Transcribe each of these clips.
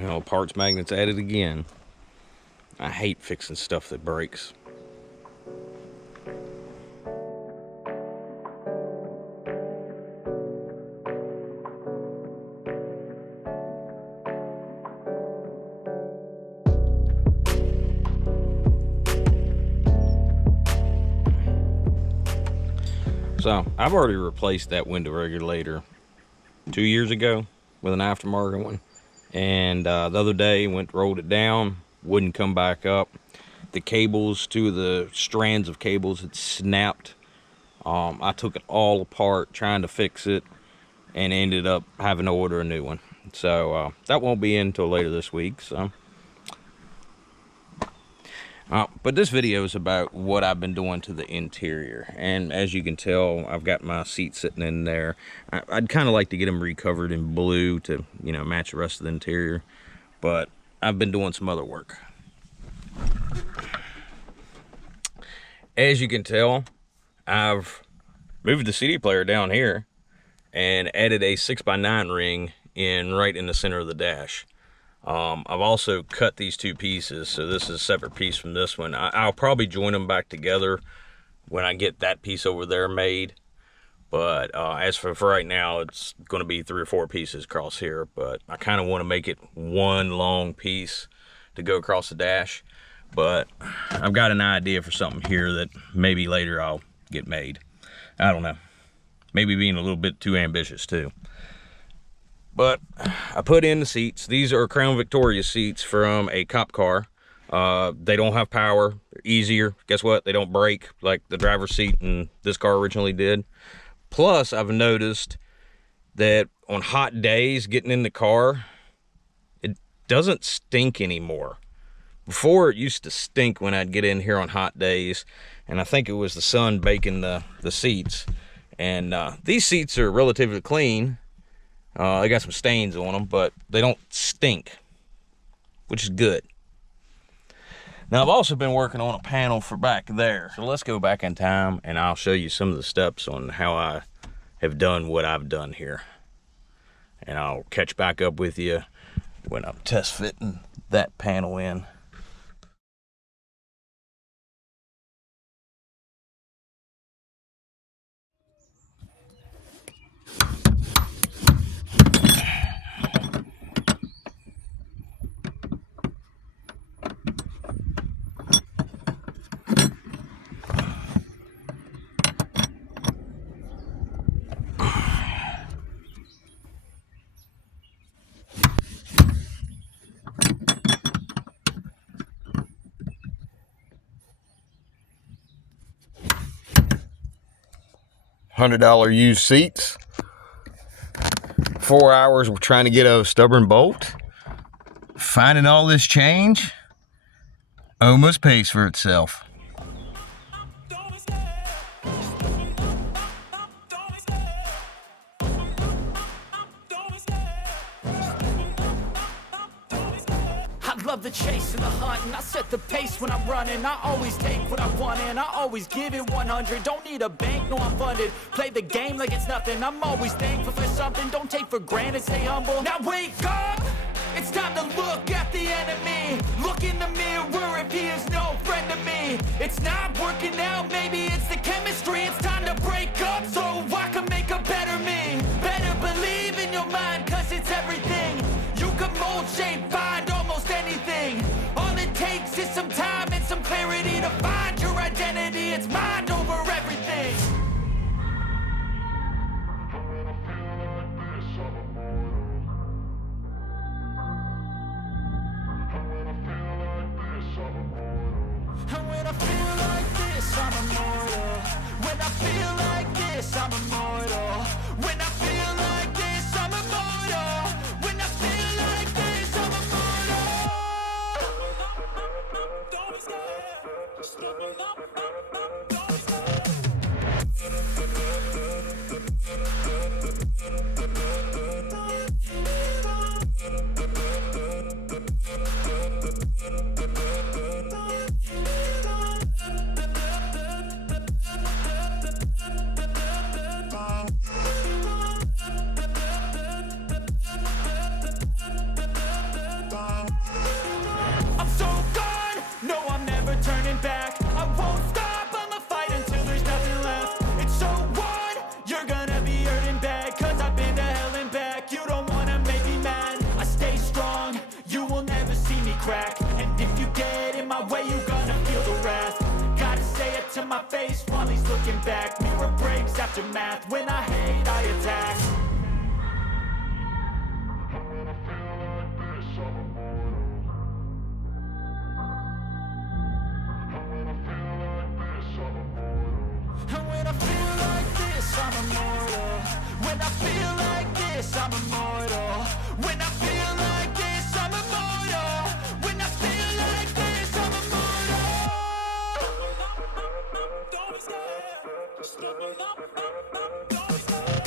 You know, parts magnets added again. I hate fixing stuff that breaks. So I've already replaced that window regulator 2 years ago with an aftermarket one, and the other day rolled it down, wouldn't come back up. The cables, two of the strands of cables had snapped. I took it all apart trying to fix it and ended up having to order a new one. So that won't be in until later this week. So but this video is about what I've been doing to the interior, and as you can tell, I've got my seat sitting in there. I'd kind of like to get them recovered in blue to, you know, match the rest of the interior, but I've been doing some other work. As you can tell, I've moved the CD player down here and added a 6x9 ring right in the center of the dash. I've also cut these two pieces, so this is a separate piece from this one. I'll probably join them back together when I get that piece over there made, but as for right now, it's going to be 3 or 4 pieces across here, but I kind of want to make it one long piece to go across the dash. But I've got an idea for something here that maybe later I'll get made. I don't know, maybe being a little bit too ambitious too. But I put in the seats. These are Crown Victoria seats from a cop car. They don't have power. They're easier. Guess what? They don't break like the driver's seat in this car originally did. Plus, I've noticed that on hot days, getting in the car, it doesn't stink anymore. Before, it used to stink when I'd get in here on hot days, and I think it was the sun baking the seats. And these seats are relatively clean. They got some stains on them, but they don't stink, which is good. Now, I've also been working on a panel for back there. So let's go back in time, and I'll show you some of the steps on how I have done what I've done here. And I'll catch back up with you when I'm test fitting that panel in. $100 used seats. 4 hours trying to get a stubborn bolt. Finding all this change almost pays for itself. Love the chase and the hunt, and I set the pace when I'm running. I always take what I want and I always give it 100. Don't need a bank, no, I'm funded. Play the game like it's nothing. I'm always thankful for something. Don't take for granted, stay humble. Now wake up, it's time to look at the enemy. Look in the mirror if he is no friend to me. It's not working out, maybe it's the chemistry. It's time to break up so I can make a better me. Better believe in your mind, cause it's everything. You can mold, shape, find almost anything. All it takes is some time and some clarity to find your identity. It's mind over everything. And when I feel like this, I'm immortal. When I feel like this, I'm immortal. When I feel like this, I'm immortal. When I feel like this, I'm immortal. Don't be scared. Just open up, don't be scared. this, I'm immortal. When I feel like this, I'm immortal. When I feel like this, I'm immortal. Don't be scared. Just level up, don't be scared.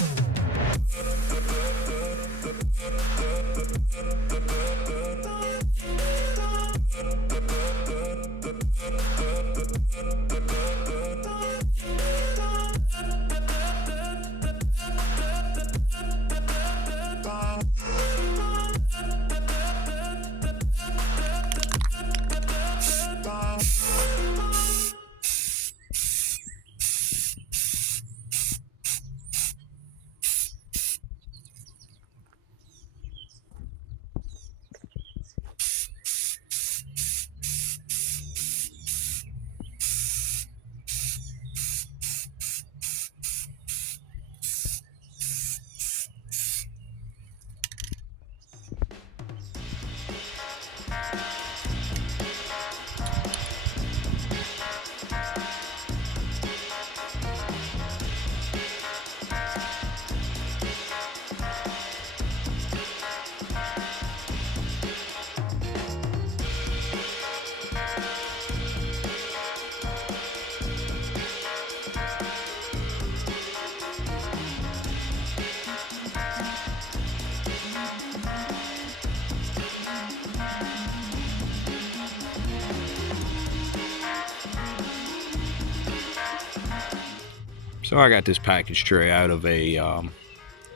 So I got this package tray out of a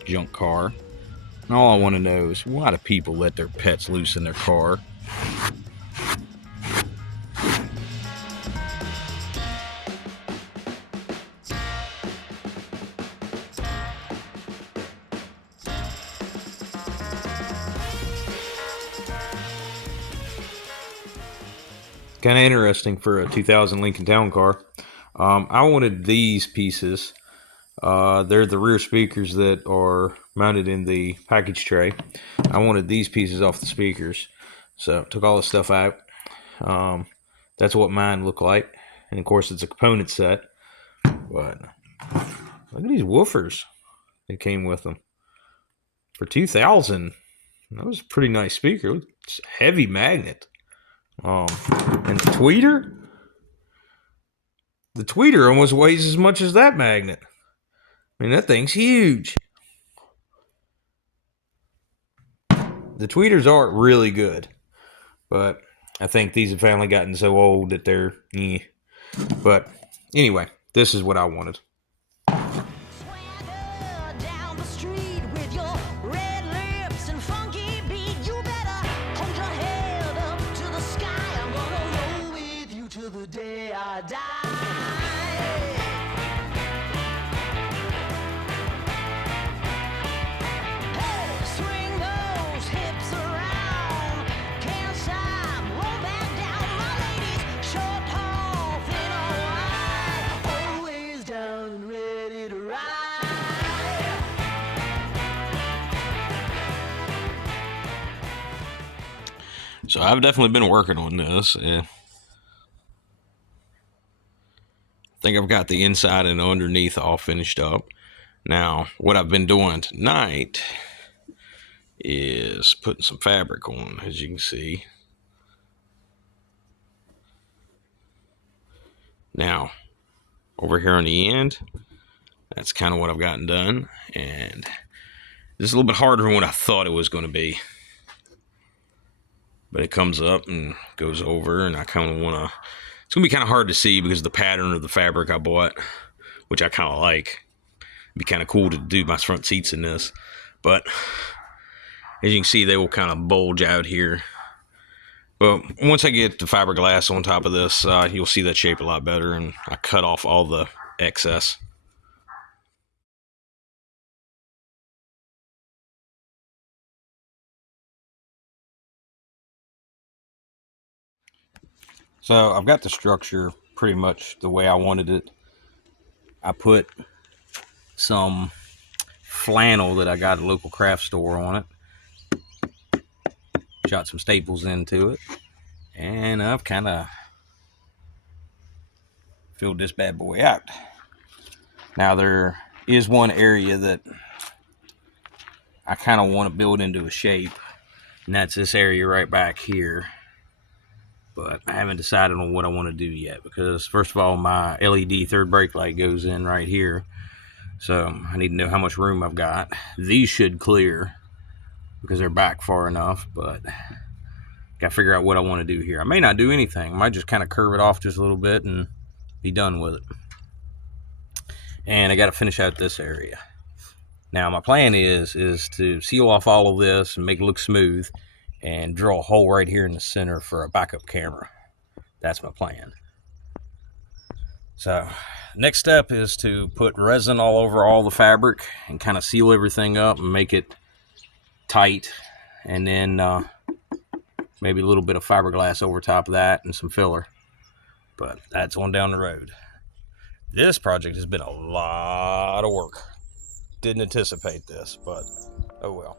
junk car. And all I want to know is, why do people let their pets loose in their car? Kind of interesting for a 2000 Lincoln Town Car. I wanted these pieces. They're the rear speakers that are mounted in the package tray. I wanted these pieces off the speakers, so took all the stuff out. That's what mine look like, and of course it's a component set. But look at these woofers that came with them for 2000. That was a pretty nice speaker. It's a heavy magnet. And the tweeter almost weighs as much as that magnet. I mean, that thing's huge. The tweeters are really good, but I think these have finally gotten so old that they're But anyway, this is what I wanted. Swagger down the street with your red lips and funky beat. You better hold your head up to the sky. I'm gonna roll with you till the day I die. Hey, swing those hips around. Can't stop, roll back down. My ladies, short, tall, thin or wide, always down and ready to ride. So I've definitely been working on this. I think I've got the inside and underneath all finished up. Now, what I've been doing tonight is putting some fabric on, as you can see. Now, over here on the end, that's kind of what I've gotten done. And this is a little bit harder than what I thought it was going to be. But it comes up and goes over, and I kind of want to... It's going to be kind of hard to see because of the pattern of the fabric I bought, which I kind of like. It'd be kind of cool to do my front seats in this. But as you can see, they will kind of bulge out here. But once I get the fiberglass on top of this, you'll see that shape a lot better, and I cut off all the excess. So I've got the structure pretty much the way I wanted it. I put some flannel that I got at a local craft store on it. Shot some staples into it. And I've kind of filled this bad boy out. Now there is one area that I kind of want to build into a shape, and that's this area right back here. But I haven't decided on what I want to do yet, because first of all, my LED third brake light goes in right here. So I need to know how much room I've got. These should clear because they're back far enough, but got to figure out what I want to do here. I may not do anything. I might just kind of curve it off just a little bit and be done with it. And I got to finish out this area. Now my plan is to seal off all of this and make it look smooth and drill a hole right here in the center for a backup camera. That's my plan. So next step is to put resin all over all the fabric and kind of seal everything up and make it tight, and then maybe a little bit of fiberglass over top of that and some filler. But that's on down the road. This project has been a lot of work. Didn't anticipate this, but oh well.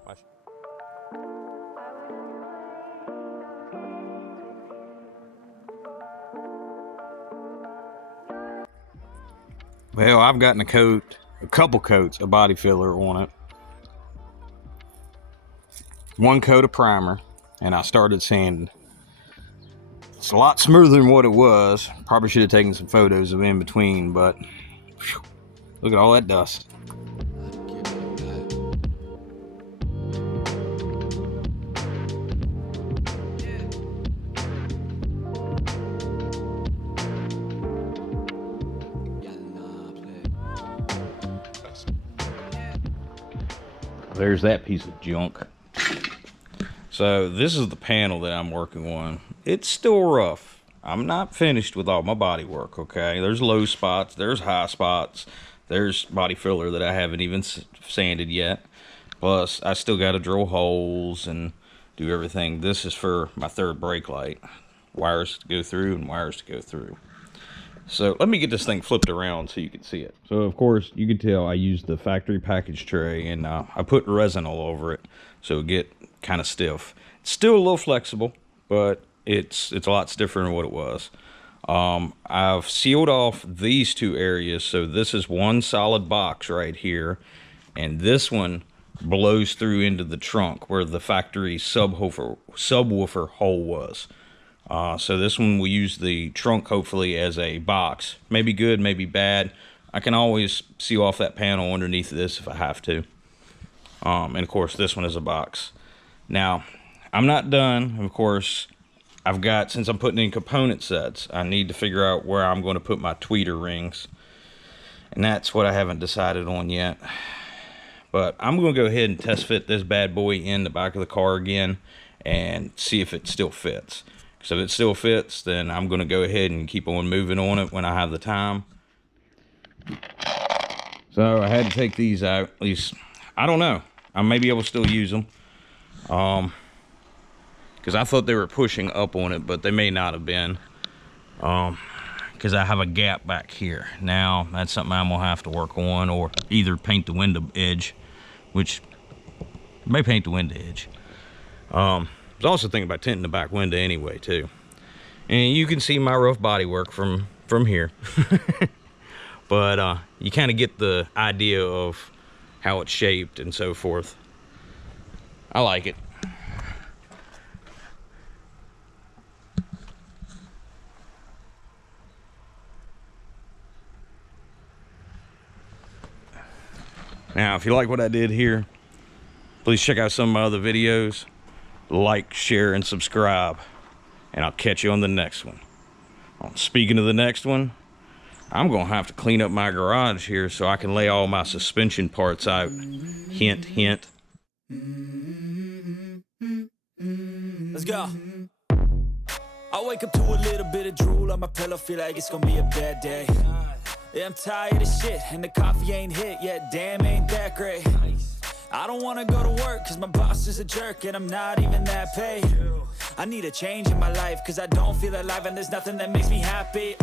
Well, I've gotten a couple coats of body filler on it. One coat of primer, and I started sanding. It's a lot smoother than what it was. Probably should have taken some photos of in between, but whew, look at all that dust. There's that piece of junk. So this is the panel that I'm working on. It's still rough. I'm not finished with all my body work, okay? There's low spots, there's high spots, there's body filler that I haven't even sanded yet. Plus, I still got to drill holes and do everything. This is for my third brake light. Wires to go through and wires to go through. So let me get this thing flipped around so you can see it. So of course you can tell I used the factory package tray, and I put resin all over it so it get kind of stiff. It's still a little flexible, but it's a lot stiffer than what it was. I've sealed off these two areas, so this is one solid box right here, and this one blows through into the trunk where the factory subwoofer hole was. So this one will use the trunk hopefully as a box. Maybe good, maybe bad. I can always seal off that panel underneath this if I have to. And of course this one is a box. Now I'm not done. Of course I've got, since I'm putting in component sets, I need to figure out where I'm going to put my tweeter rings, and that's what I haven't decided on yet. But I'm going to go ahead and test fit this bad boy in the back of the car again and see if it still fits. So if it still fits, then I'm going to go ahead and keep on moving on it when I have the time. So I had to take these out. At least, I don't know. I may be able to still use them. Because I thought they were pushing up on it, but they may not have been. Because I have a gap back here. Now, that's something I'm going to have to work on, or either paint the window edge, which I may paint the window edge. I was also thinking about tinting the back window anyway too. And you can see my rough body work from here. But you kind of get the idea of how it's shaped and so forth. I like it. Now, if you like what I did here, please check out some of my other videos. Like, share, and subscribe, and I'll catch you on the next one. Speaking of the next one, I'm gonna have to clean up my garage here so I can lay all my suspension parts out. Hint, hint. Let's go. I wake up to a little bit of drool on my pillow, feel like it's gonna be a bad day. Yeah, I'm tired of shit, and the coffee ain't hit yet, damn, ain't that great. I don't wanna go to work, cause my boss is a jerk, and I'm not even that paid. I need a change in my life, cause I don't feel alive, and there's nothing that makes me happy.